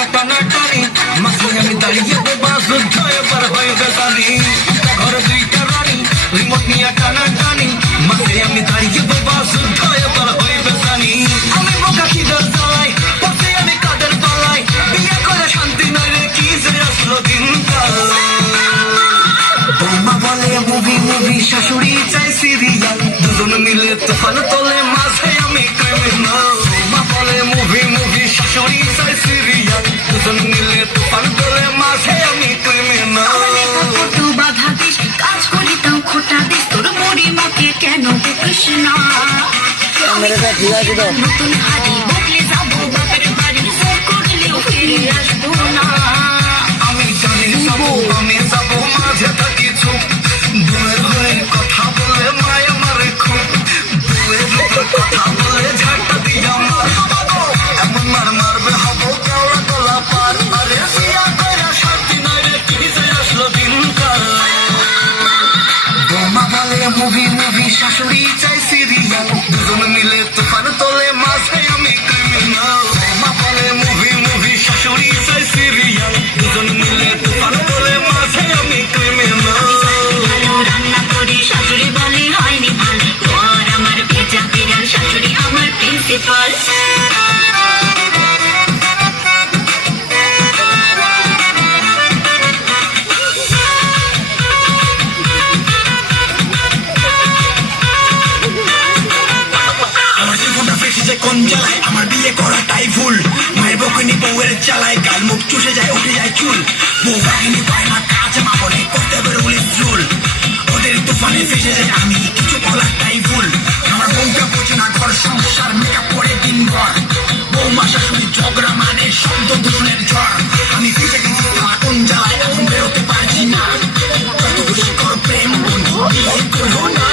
নিয়ে টানাটানি মাঝে আমি দাঁড়িয়ে বোবা যুদ্ধ এবার হয়ে গেছানি ঘরে দুইটা রানী রিমোট নিয়ে টানাটানি মাঝে আমি দাঁড়িয়ে বোবা যুদ্ধ এবার হয়ে গেছানি আমি বোকা খিদের জ্বালাই পড়ছি আমি কাদের পালাই বিয়ে করে শান্তি নয় রে কি যে আসলো দিনকাল বৌমা বলে মুভি মুভি শাশুড়ি চাই সিরিয়াল দুজন মিলে তুফান তোলে মাঝে আমি ক্রিমিনাল বৌমা বলে মুভি মুভি শাশুড়ি চাই সিরিয়াল দুজন মিলে তুফান তোলে মাঝে আমি ক্রিমিনাল কত বাধা দিস কাজ করি তাও খোটা দিস তোর মরি মাকে কেন দেখিস না নতুন হাড়ি বদলে যাবো বাপের বাড়ি ফোন করলেও ফিরে আসবো না আমি জানি যাবো আমি যাবো মাঝে থাকি চুপ দুয়ের হয়ে কথা বলে মায়া মারে খুব দুয়ের উপর কথা বলে ঝাঁটা দিয়ে আমার এমন মার মারবে হবো কাওড়া গলা পার আরে বিয়া করে শান্তি নয় রে কি যে আসলো দিনকাল বৌমা বলে মুভি মুভি শাশুড়ি চাই সিরিয়াল দুজন মিলে তুফান তোলে মাঝে আমি ক্রিমিনাল বৌমা বলে মুভি মুভি শাশুড়ি চাই সিরিয়াল দুজন মিলে তুফান তোলে মাঝে আমি ক্রিমিনাল ভালো রান্না করি শাশুড়ি বলে হয়নি ভালো তোর আমার ভেজা বিড়াল শাশুড়ি আমার প্রিন্সিপাল আমার জীবনটা ফেসে যায় কোন জ্বালায় আমার বিয়ে করাটাই ভুল মায়ের বকুনি বউয়ের চালায় গাল মুখ চুষে যায় উঠে যায় চুল বউ বাহিনী পায় না কাজ মা বলে করতে বেরোলে চুল ওদের তুফানে ফেসে যায় আমি কিছু বলাটাই ভুল আমার বউটা বোঝে না ঘর সংসার মেকআপ করে দিন ভর বৌমা শাশুড়ি ঝগড়া মানে শব্দ দূষণের ঝড় আমি ফেসে গেছি কোন জ্বালায় এখন বেরোতে পারছি না কত শিকড় প্রেম বন্ধু বিয়ে করো না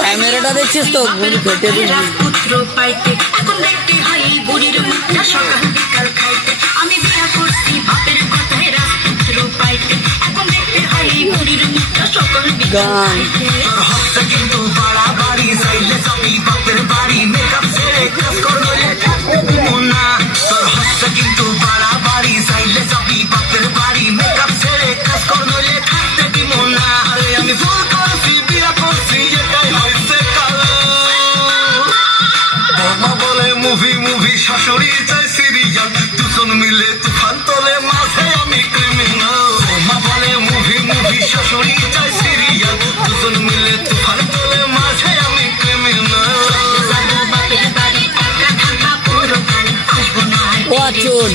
ক্যামেরাটা দেখছিস তো ফেটে দিবি পুত্র পাইতে এখন দেখতে হয় এই বুড়ির মুখটা সকাল বিকাল খাইতে আমি বিয়া করছি বাপের কথায় রাজপুত্র পাইতে এখন দেখতে হয় এই বুড়ির মুখটা সকাল বিকাল গান। খাইতে তোর হচ্ছে কিন্তু বাড়াবাড়ি চাইলে যাবি বাপের বাড়ি মেকআপ ছেড়ে কাজ করলে থাকতে দিব না তোর হচ্ছে কিন্তু বাড়াবাড়ি চাইলে যাবি বাপের বাড়ি মেকআপ ছেড়ে কাজ করলে থাকতে দিব না আরে আমি ভুল করছি বিয়া করছি এটাই হয়েছে কালো বৌমা বলে মুভি মুভি শাশুড়ি চাই সিরিয়াল দুজন মিলে তুফান তোলে মাঝে আমি ক্রিমিনাল বৌমা বলে মুভি মুভি শাশুড়ি চাই সিরিয়াল দুজন মিলে তুফান তোলে মাঝে আমি ক্রিমিনাল যাবো বাপের বাড়ি একা থাকা পুরো কাল আসবো না আর ও আচুন